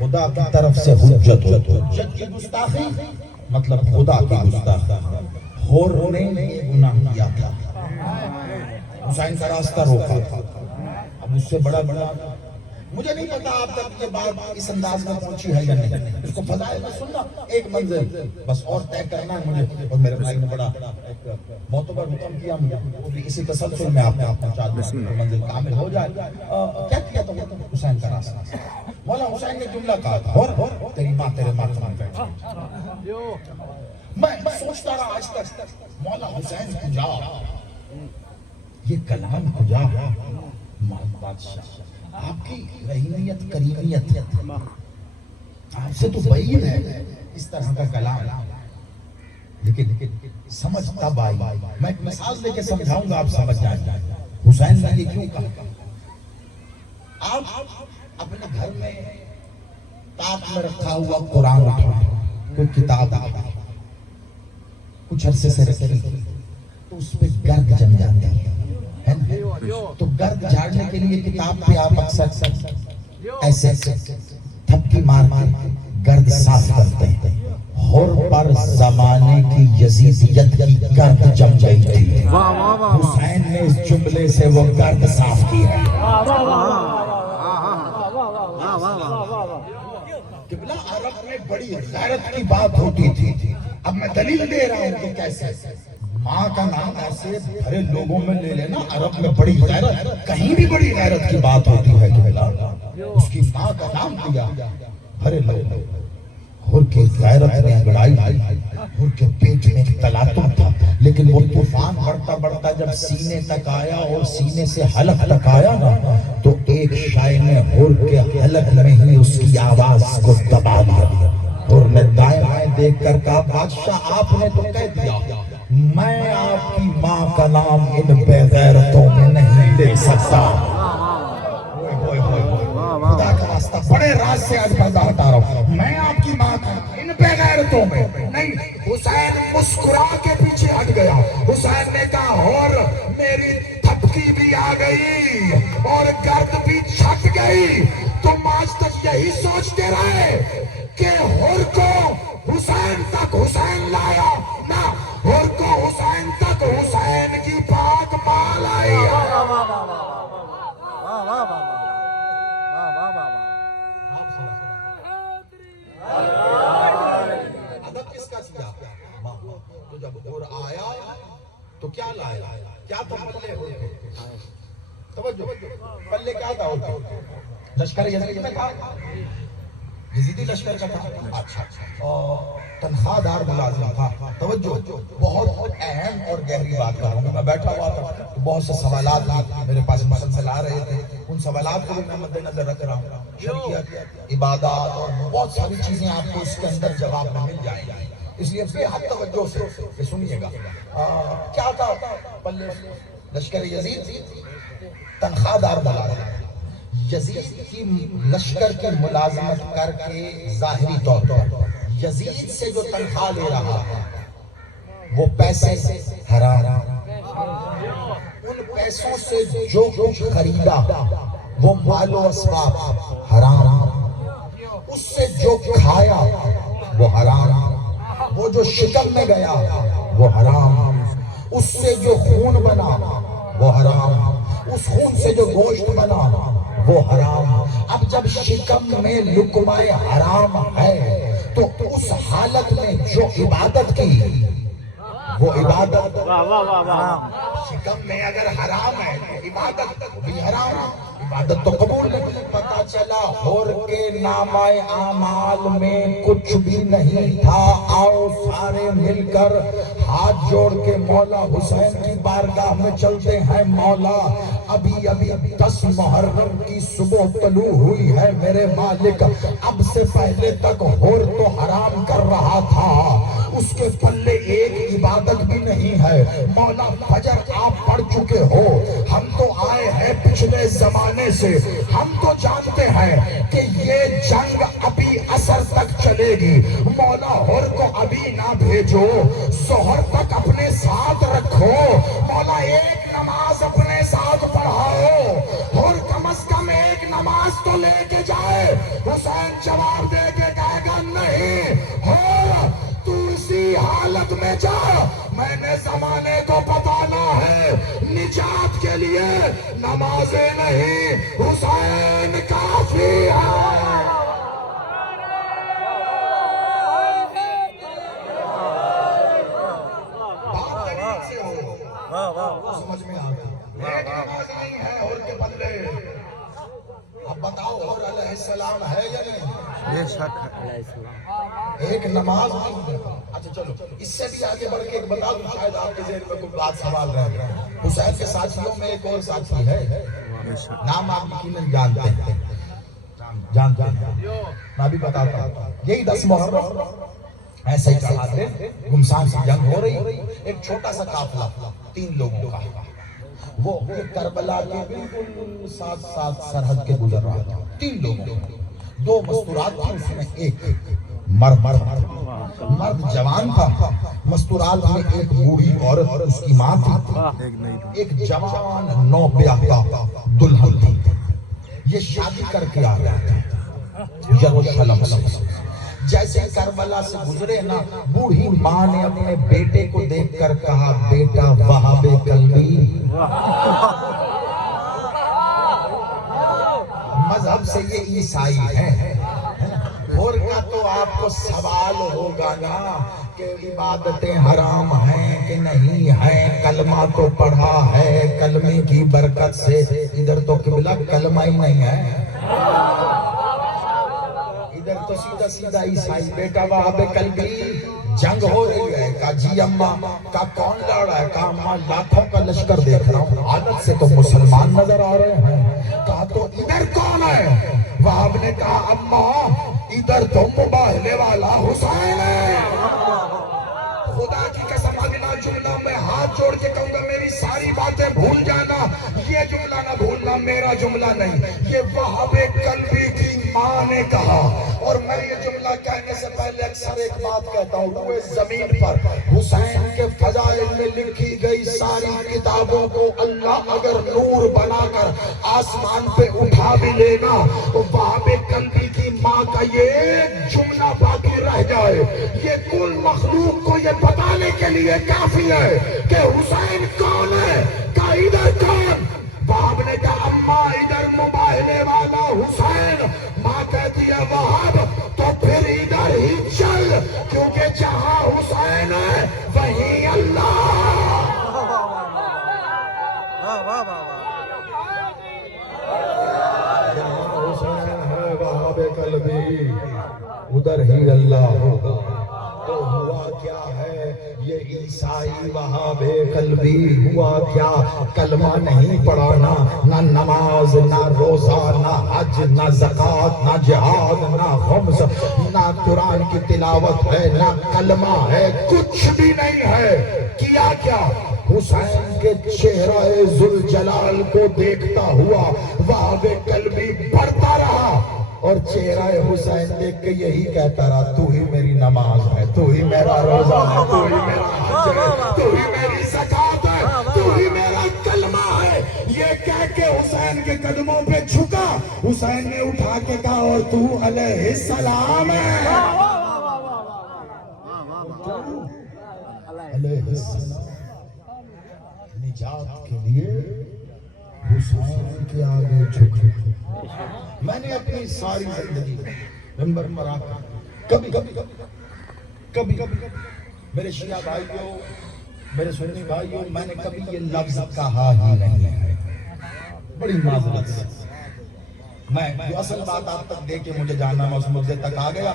خدا کی طرف سے حجت ہو. حجت کی گستاخی مطلب خدا کی گستاخی. حور نے یہ گناہ کیا تھا، حسین کا راستہ روکا تھا. اب اس سے بڑا مجھے نہیں پتا آپ تک یہ بات اس انداز میں پہنچی ہے یا نہیں. اس کو فضائل میں سننا ایک منزل بس اور طے کرنا ہے مجھے. اور میرے بھائی نے بڑا معتبر حکم کیا مجھے، وہ بھی اسی تسلسل میں آپ نے پہنچا دیا منزل کامل ہو جائے. کیا کیا تھا حسین کا راستہ؟ مولا حسین نے جملہ کہا تھا، اور تیری ماں تیرے ماتھے میں بیٹھی. میں سوچتا رہا آج تک مولا حسین کجا، یہ کلام کجا. بادشاہ آپ کی رحیمیت کریمیت آپ سے تو بعید ہے اس طرح کا کلام، لیکن سمجھ تب آئی. میں ایک مثال دے کے سمجھاؤں گا، آپ سمجھ جائیں. حسین نے یہ کیوں کہا؟ آپ اپنے گھر میں طاق میں رکھا ہوا قرآن اٹھا، کوئی کتاب اٹھا، کچھ عرصے سے رکھی تو اس پہ گرد جم جاتی ہے. تو گرد جھاڑنے کے لیے کتاب پہ آپ اکثر ایسے تھپکی مار کے گرد صاف کرتے ہیں. حور پر زمانے کی یزیدیت کی گرد جم گئی تھی، حسین نے اس جملے سے وہ گرد صاف کی ہے. قبلہ عرب میں بڑی غیرت کی بات ہوتی تھی. اب میں دلیل دے رہا ہوں کہ کیسے. ماں کا نام ایسے بھرے لوگوں میں لے لینا، عرب میں بڑی غیرت، کہیں بھی بڑی غیرت کی بات ہوتی ہے قبلہ. اس کی ماں کا نام دیا بھرے لوگوں. حور کی غیرت میں انگڑائی، حور کے پیٹ میں ایک تلاطم تھا، لیکن وہ طوفان بڑھتا بڑھتا جب سینے تک آیا اور سینے سے حلق تک آیا نا، تو ایک شائع نے حور کے حلق میں ہی اس کی آواز کو دبا دیا. حور نے دائیں بائیں دیکھ کر کہا، بادشاہ آپ نے تو کہہ دیا، میں آپ کی ماں کا نام ان بے غیرتوں میں نہیں لے سکتا. خدا کا راستہ بڑے راز سے آج پردہ ہٹا رہا ہوں. میں آپ کی ماں کا ان بے غیرتوں میں نہیں. حسین مسکرا کے پیچھے ہٹ گیا. حسین نے کہا، اور میری تھپکی بھی آ گئی اور گرد بھی چھٹ گئی. تم آج تک یہی سوچتے رہے کہ حور کو حسین تک حسین لایا، نہ حور کو حسین تک حسین کی پاک ماں لائی. ادب کس کا کیا؟ تو جب حور آیا تو کیا لایا؟ کیا تھا پلے حور کے؟ توجہ، پلے کیا تھا حور کے؟ لشکر یزید میں تھا، یزیدی لشکر کا تھا. اچھا، تنخواہ دار ملازم تھا. توجہ، بہت اہم اور گہری بات کر رہا ہوں. میں بیٹھا ہوا تھا تو بہت سے سوالات میرے پاس مسلسل آ رہے تھے. ان سوالات کو بھی میں مد نظر رکھ رہا ہوں. شریعت، عبادات اور بہت ساری چیزیں آپ کو اس کے اندر جواب میں مل جائیں گی. اس لیے بے حد توجہ سے سنیے گا. کیا تھا پلے؟ لشکر یزید تنخواہ دار ملازم. یزید کی لشکر کی ملازمت کر کے ظاہری طور پر یزید سے جو تنخواہ لے رہا وہ پیسے حرام. ان پیسوں سے جو کچھ خریدا وہ مال و اسباب حرام. اس سے جو کھایا وہ حرام. وہ جو شکم میں گیا وہ حرام. اس سے جو خون بنا وہ حرام. اس خون سے جو گوشت بنا وہ حرام. اب جب شکم میں لقمہ حرام ہے تو اس حالت میں جو عبادت کی وہ عبادت حرام. شکم میں اگر حرام ہے تو عبادت بھی حرام. عبادت تو قبول نہیں. پتا چلا حور کے نامہ اعمال میں کچھ بھی نہیں تھا. آؤ سارے مل کر ہاتھ جوڑ کے مولا حسین کی بارگاہ میں چلتے ہیں. مولا ابھی 10 محرم کی صبح طلوع ہوئی ہے میرے مالک. اب سے پہلے تک حور تو حرام کر رہا تھا، اس کے پلے ایک عبادت بھی نہیں ہے. مولا فجر آپ پڑھ چکے ہو، ہم تو آئے ہیں پچھلے زمانے سے. ہم تو جانتے ہیں کہ یہ جنگ ابھی عصر تک چلے گی. مولا حور کو ابھی نہ بھیجو، ظہر تک اپنے ساتھ رکھو. مولا ایک نماز اپنے ساتھ پڑھاؤ. حور کم از کم ایک نماز تو لے کے جائے. حسین جواب دے کے کہے گا نہیں، اور تو اسی حالت میں جا. میں نے زمانے کو بتانا ہے نجات کے لیے نمازیں نہیں، حسین کافی ہے. سمجھ میں آ گیا. ایک نماز نہیں ہے اور کے بدلے. اب بتاؤ اور علیہ السلام ہے یا نہیں؟ بے شک ہے. ایک نماز نہیں ہے. اچھا چلو اس سے بھی آگے بڑھ کے ایک بتا دوں، شاید آپ کے ذہن میں کوئی بات سوال رہ گیا. حسین کے ساتھیوں میں ایک اور ساتھی ہے، نام آپ یقیناً جانتے ہیں. میں بھی بتاتا ہوں. یہی 10 محرم ایسے ہی چڑھا تھے، گمسان کی جنگ ہو رہی. ایک چھوٹا سا قافلہ 3 لوگوں کا، وہ کربلا کے بالکل ساتھ سرحد کے گزر رہا تھا. 3 لوگوں، 2 مستورات تھے، اس میں ایک مرد جوان تھا. مستورات میں ایک بوڑھی عورت اس کی ماں تھی، ایک جوان نو بیاہتا دلہن تھی. یہ شادی کر کے آ گئے تھے یروشلم سے. جیسے کربلا سے گزرے نا، بوڑھی ماں نے اپنے بیٹے کو دیکھ کر کہا بیٹا وہاب قلبی. مذہب سے یہ عیسائی ہے. اور کا تو آپ کو سوال ہوگا نا کہ عبادتیں حرام ہیں کہ نہیں ہیں. کلمہ تو پڑھا ہے، کلمے کی برکت سے ادھر تو قبلہ کلمہ ہی نہیں ہے، ادھر تو سیدھا سیدھا عیسائی. بیٹا وہاب قلبی جنگ ہو رہی ہے. کہا جی اماں. کہا کون لڑ رہا ہے؟ کہا اماں لاکھوں کا لشکر دیکھ رہا ہوں، عادت سے تو مسلمان نظر آ رہے ہیں. کہا تو ادھر کون ہے؟ وہاب نے کہا اماں ادھر تو مباہلے والا حسین ہے. خدا کی قسم اگلا جملہ میں ہاتھ جوڑ کے کہوں گا میری ساری باتیں بھول جانا، یہ جملہ نہ بھولنا، میرا جملہ نہیں، یہ وہاب قلبی کی ماں نے کہا. اور میں یہ جملہ کہنے سے پہلے اکثر ایک بات کہتا ہوں، روئے زمین پر حسین کے فضائل میں لکھی گئی ساری کتابوں کو اللہ اگر نور بنا کر آسمان پہ اٹھا بھی لینا، وہاب قلبی کی ماں کا یہ جملہ باقی رہ جائے. یہ کل مخلوق کو یہ بتانے کے لیے کافی ہے کہ حسین کون ہے. کہ ادھر کون؟ وہاب نے کہا اماں ادھر مباہلے والا حسین. ماں کہتی ہے وہاب تو پھر ادھر ہی چل، کیونکہ جہاں حسین ہے وہیں اللہ. جہاں حسین ہے وہاب قلبی ادھر ہی اللہ ہوگا. تو ہوا کیا ہے یہ عیسائی وہاب قلبی؟ ہوا کیا؟ کلمہ نہیں پڑھانا، نہ نماز، نہ روزہ، نہ حج، نہ زکوٰۃ، نہ جہاد، نہ خمس، نہ قرآن کی تلاوت ہے، نہ کلمہ ہے، کچھ بھی نہیں ہے. کیا کیا؟ حسین کے چہرہ ذوالجلال کو دیکھتا ہوا وہاب قلبی بڑھتا رہا، اور چہرہ حسین دیکھ کے یہی کہتا رہا تو ہی میری نماز ہے، تو ہی میرا روزہ ہے، تو ہی میرا حج ہے، تو ہی میری زکوٰۃ ہے، تو ہی میرا کلمہ ہے. یہ کہہ کے حسین کے قدموں پہ جھکا. حسین نے اٹھا کے کہا اور تو علیہ السلام ہے. علیہ السلام. نجات کے لیے حسین کے آگے جھک. میں نے اپنی ساری زندگی منبر پر آ کر کبھی میرے شیعہ بھائیوں، میرے سنی بھائیوں، میں نے کبھی یہ لفظ کہا ہی نہیں ہے. بڑی معذرت سے میں جو اصل بات آپ تک دے کے مجھے جاننا، میں اس مدے تک آ گیا.